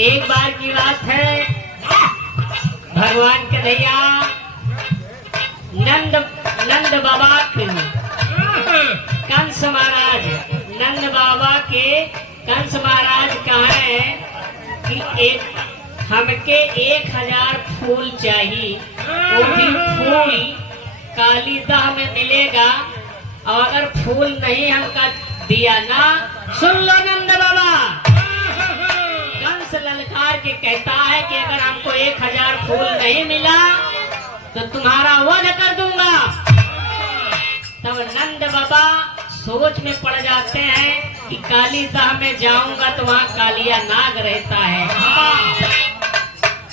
एक बार की बात है, भगवान कन्हैया नंद बाबा के कंस महाराज, नंद बाबा के कंस महाराज कहे कि हमके 1000 फूल चाहिए, वो भी फूल कालीदाह में मिलेगा, और अगर फूल नहीं हमका दिया ना, सुन लो नंद बाबा। कंस ललकार के कहता है कि अगर हमको 1000 फूल नहीं मिला तो तुम्हारा वध कर दूंगा। तब नंद बाबा सोच में पड़ जाते हैं कि कालीदाह में जाऊंगा तो वहाँ कालिया नाग रहता है,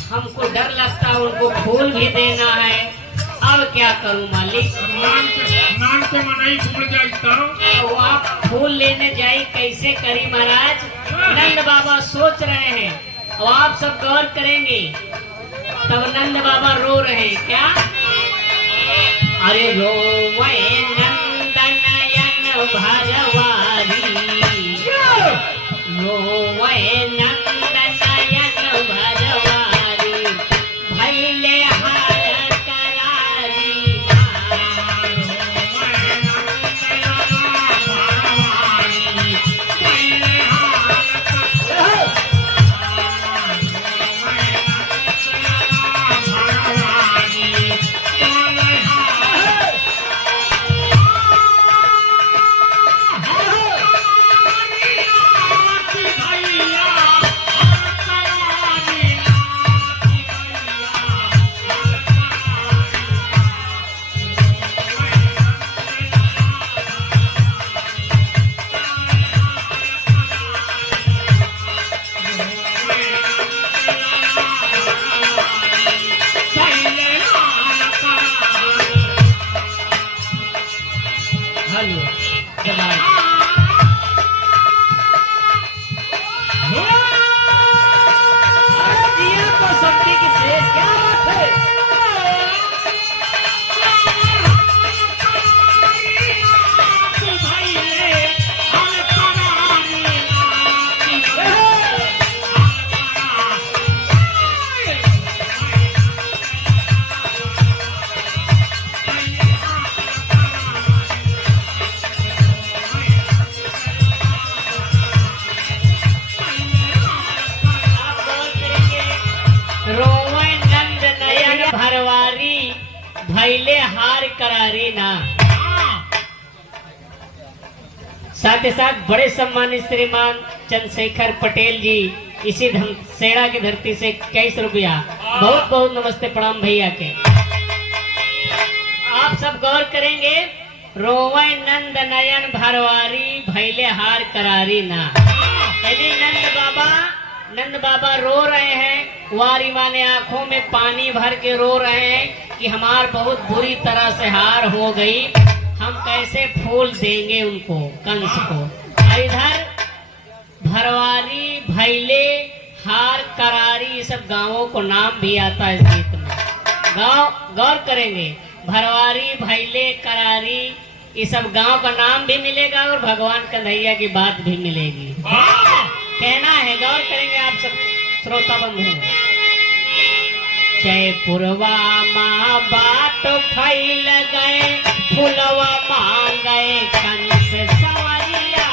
हमको डर लगता है, उनको फूल भी देना है, अब क्या करूं मालिक। नाम से मनाई फूल जाता तो आप फूल लेने जाई कैसे करी महाराज। नंद बाबा सोच रहे हैं और आप सब गौर करेंगे। तब नंद बाबा रो रहे हैं, क्या अरे रोवे नंदनयन भरवारी, रोवे नंदनयन भरवारी, भैले हार करारी। भैले हार करारी ना। साथ ही साथ बड़े सम्मानित श्रीमान चंद्रशेखर पटेल जी इसी सेड़ा की धरती से 21 रुपया, बहुत बहुत नमस्ते प्रणाम भैया के। आप सब गौर करेंगे, रोवे नंद नयन भरवारी, भैले हार करारी ना। यदि नंद बाबा रो रहे हैं, वारी माने आंखों में पानी भर के रो रहे हैं कि हमार बहुत बुरी तरह से हार हो गई, हम कैसे फूल देंगे उनको, कंस को। इधर भरवारी, भैले, हार, करारी, ये सब गांवों को नाम भी आता है इस गीत में। गौर करेंगे, भरवारी, भैले, करारी, ये सब गांव का नाम भी मिलेगा और भगवान कन्हैया की बात भी मिलेगी। कहना है, गौर करेंगे आप सब श्रोता बंधु। जयपुरवा माँ बात फैल गए, फुलवा मांगे कंस सवरिया।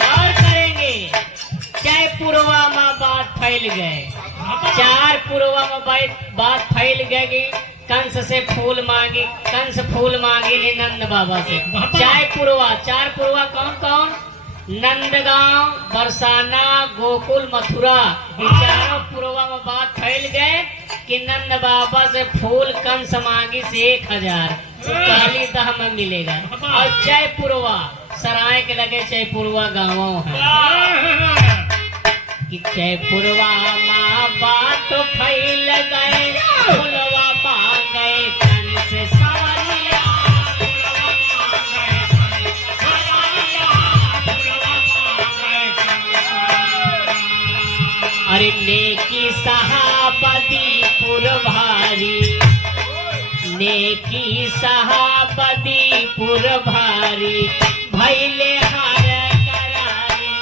गौर करेंगे, जयपुरवा माँ बात फैल गए, 4 पुरवा में बात फैल गई। कंस से फूल मांगी, कंस फूल मांगी ने नंद बाबा से। 4 पुरवा कौन कौन? नंदगांव, बरसाना, गोकुल, मथुरा, ये 4 पुरवा में बात फैल गए कि नंद बाबा से फूल कंस मांगी से 1000 कालीदाह में मिलेगा। और जयपुरवा सराय के लगे जयपुरवा गाँव है कि जयपुरवा माँ बात फैल गए, फूलवा मांगे कंस सवरिया। अरे नेकी सहाबदी पुरभारी, नेकी सहाबदी पुर भारी भैले हार करारी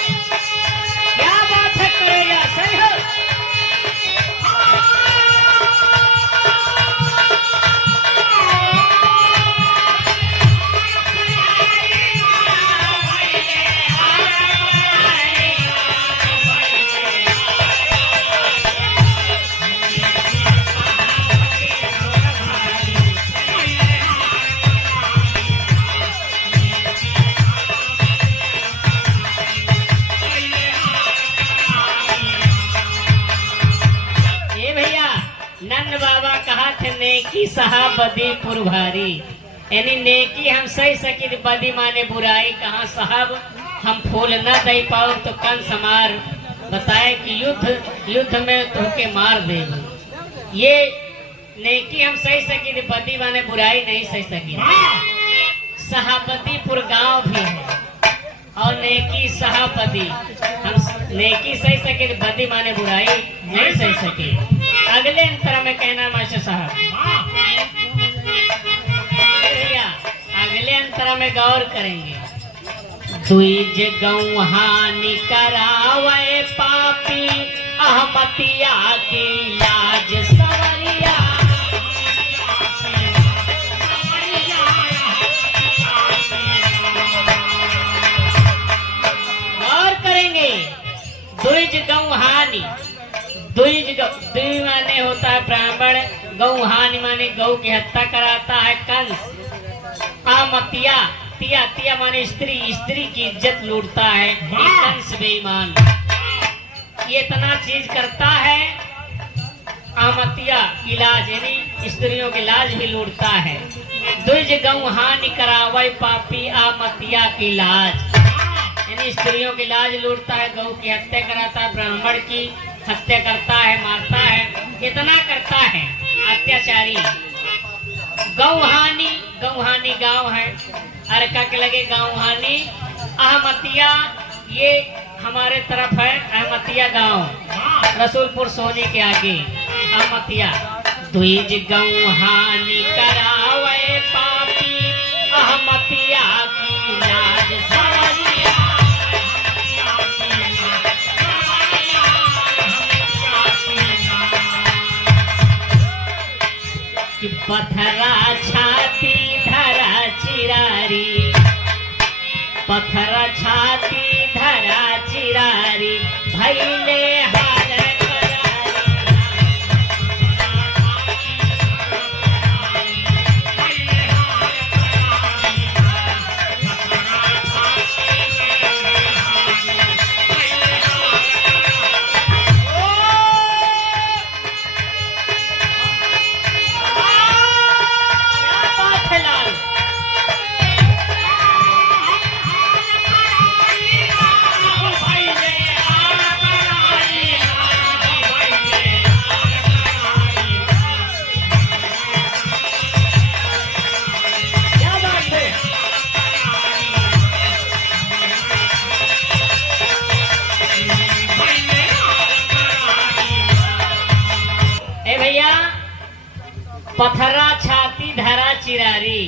क्या बात है करेगा सही हो नंद बाबा कहा थे नेकी सहा बदी पुरभारी यानी नेकी हम सही सकी बदी माने बुराई कहा साहब हम फूल न दे पाओ तो कंस मार बताए कि युद्ध में धोके मार दे ये नेकी हम सही सकी बदी माने बुराई नहीं सही सकी सहाबदीपुर गांव भी है और नेकी सहाबदी हम नेकी सही सके बदी माने बुराई नहीं सही सके अगले अंतर में कहना मास्टर साहब भैया अगले अंतर में गौर करेंगे द्विज गौहानि करावे पापी अहमतिया की लाज सवरिया गौर करेंगे द्विज गौहानि द्वि माने होता है ब्राह्मण गौहानि माने गौ की हत्या कराता है कंस आमतिया तिया तिया माने स्त्री की इज्जत लूटता है ये कंस बेईमान ये इतना चीज करता है आमतिया इलाज यानी स्त्रियों की लाज भी लूटता है द्विज गौहानि करावे पापी आमतिया की लाज यानी स्त्रियों की लाज लूटता है गौ की हत्या कराता है ब्राह्मण की हत्या करता है मारता है इतना करता है अत्याचारी गौहानि गांव है अरका के लगे गौहानि अहमतिया ये हमारे तरफ है अहमतिया गांव रसूलपुर सोनी के आगे अहमतिया द्विज गौहानि करावे पापी अहमतिया की लाज सवरिया कि पथरा छाती धरा चिरारी पथरा छाती धरा चिरारी भैले हार पथरा छाती धरा चिरारी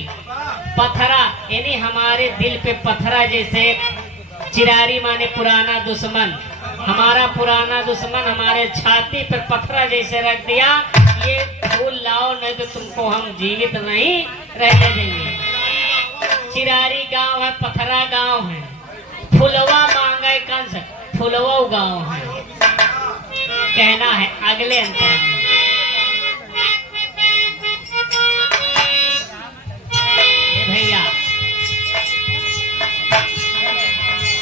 पथरा यानी हमारे दिल पे पथरा जैसे चिरारी माने पुराना दुश्मन हमारा पुराना दुश्मन हमारे छाती पे पथरा जैसे रख दिया ये फूल लाओ नहीं तो तुमको हम जीवित नहीं रहने देंगे। चिरारी गांव है पथरा गांव है फुलवा मांगे कंस फुलवा गांव है कहना है अगले अंतर में भैया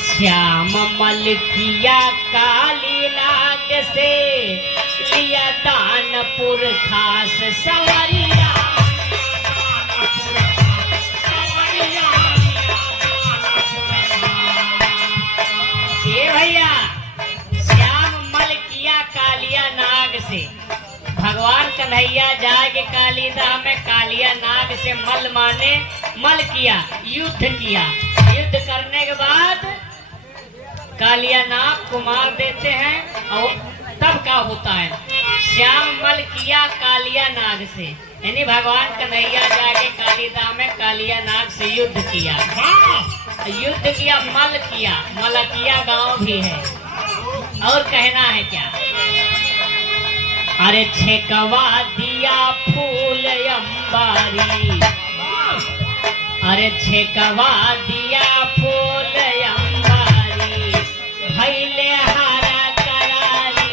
श्याम मलकिया काली नाग से लिया दानपुर खास सवरिया ये भैया श्याम मलकिया कालिया नाग से भगवान का कन्हैया जाके कालीदाह में कालिया नाग से मल किया, युद्ध किया। युद्ध करने के बाद कालिया नाग को मार देते हैं और तब क्या होता है, श्याम मल किया कालिया नाग से, यानी भगवान कन्हैया जाके कालीदाह में कालिया नाग से युद्ध किया। युद्ध किया, मल किया, मलकिया गांव भी है। और कहना है क्या, अरे छेकवा दिया फूल अंबारी, अरे छेकवा दिया फूल अंबारी, भैले हारा करारी।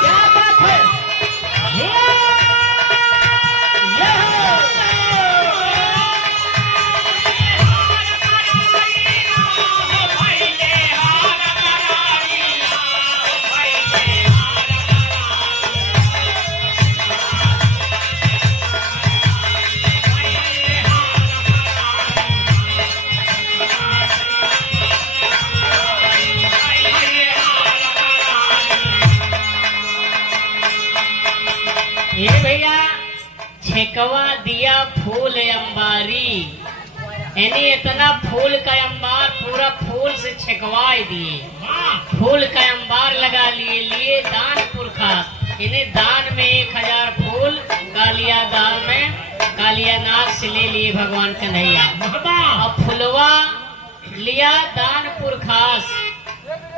क्या बात है, ये भैया छेकवा दिया फूल अंबारी, यानी इतना फूल का अंबार पूरा फूल से छेकवा दिए, फूल का अंबार लगा लिए दान पुरखास, इन्हें दान में 1000 फूल कालिया दाल में कालिया नाग से ले लिए भगवान कन्हैया। और फुलवा लिया दान पुरखास,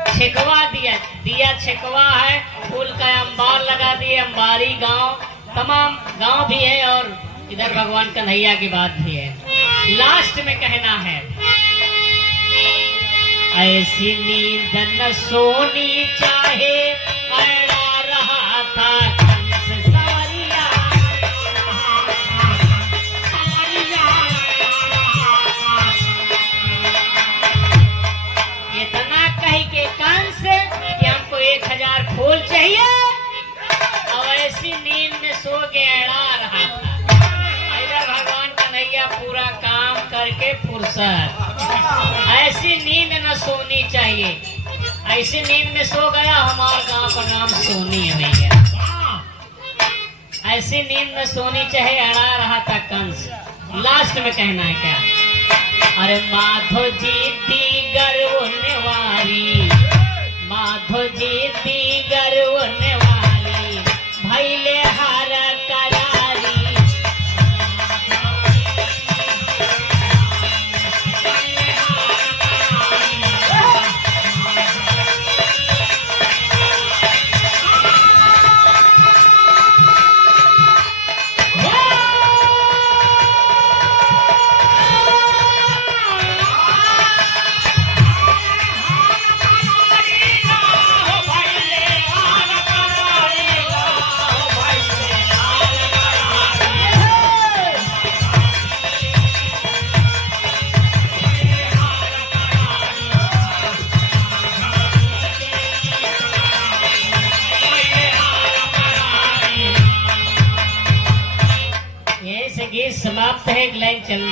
छेकवा दिया छेकवा है, फूल का अंबार लगा दिए। अंबारी गांव, तमाम गांव भी है और इधर भगवान कन्हैया की बात भी है। लास्ट में कहना है, ऐसी नींद न सोनी चाहे, अड़ा रहा था कंस सवरिया। इतना कही के कंस कि हमको 1000 फूल चाहिए, और ऐसी नींद में सो के अड़ा रहा था। इधर भगवान कन्हैया पूरा काम करके फुर्सत, ऐसी नींद न सोनी चाहिए, ऐसी नींद में सो गया। हमारे गांव का नाम सोनी है भैया, ऐसी नींद में सोनी चाहिए, अड़ा रहा था कंस। लास्ट में कहना है क्या, अरे माधो जी दी गर्व नेवारी, माधो जी दी गर्व नेवारी, भैले हार करारी। गीत समाप्त है, एक लाइन चल